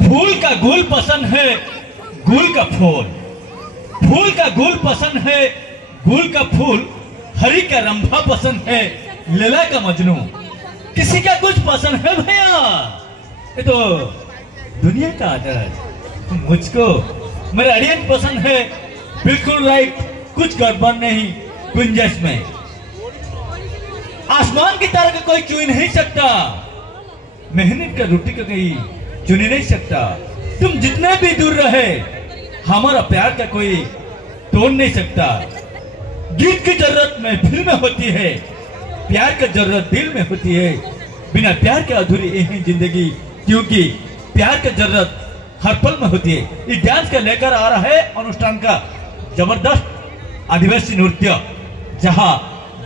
फूल का गुल पसंद है गुल का फूल, फूल का गुल पसंद है गुल का फूल, हरी का रंभा पसंद है लैला का मजनू। किसी का कुछ पसंद है भैया, ये तो दुनिया का आदत। मुझको मेरा अड़ियन पसंद है बिल्कुल राइट, कुछ गड़बड़ नहीं गुंजाइश में। आसमान की तरह का कोई चुन नहीं सकता, मेहनत का रोटी का कहीं चुन नहीं सकता। तुम जितने भी दूर रहे हमारा प्यार का कोई तोड़ नहीं सकता। गीत की जरूरत महफिल में होती है, प्यार की जरूरत दिल में होती है। बिना प्यार के अधूरी है जिंदगी, क्योंकि प्यार की जरूरत हर पल में होती है। इस डांस का लेकर आ रहा है अनुष्ठान का जबरदस्त आदिवासी नृत्य, जहां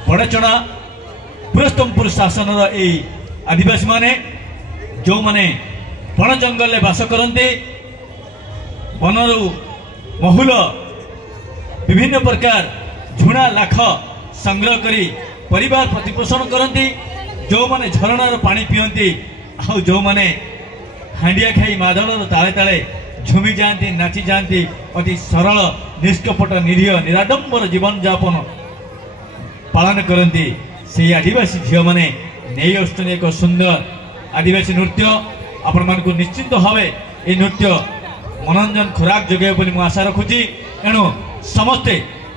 बड़चना पुरस्तमपुर शासन आदिवासी माने जो माने बन जंगल बास करते, बनरू महुल विभिन्न प्रकार झुणा लाख संग्रह करी परिवार प्रतिपोषण करती, जो माने झरणार पानी पियंती, आ जो माने हांडिया खाई मादल ताले ताले झुमी जाती नाची जाती, अति सरल निष्कपट निरीह निराडंबर जीवन यापन पालन करती। से आदिवासी झील मैंने नहीं आसुच्चन एक सुंदर आदिवासी नृत्य। आपण मानक निश्चिंत भाव ये नृत्य मनोरंजन खुराक जोगे बोली आशा रखुची। एणु समस्ते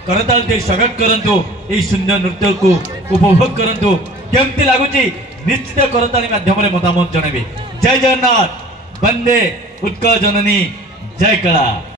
करताल दे स्वागत करंतु, ये सुंदर नृत्य को उपभोग करंतु। केमती लगुची निश्चित करताली माध्यम मतामत जनबे। जय जगन्नाथ, वंदे उत्कल जननी, जय कला।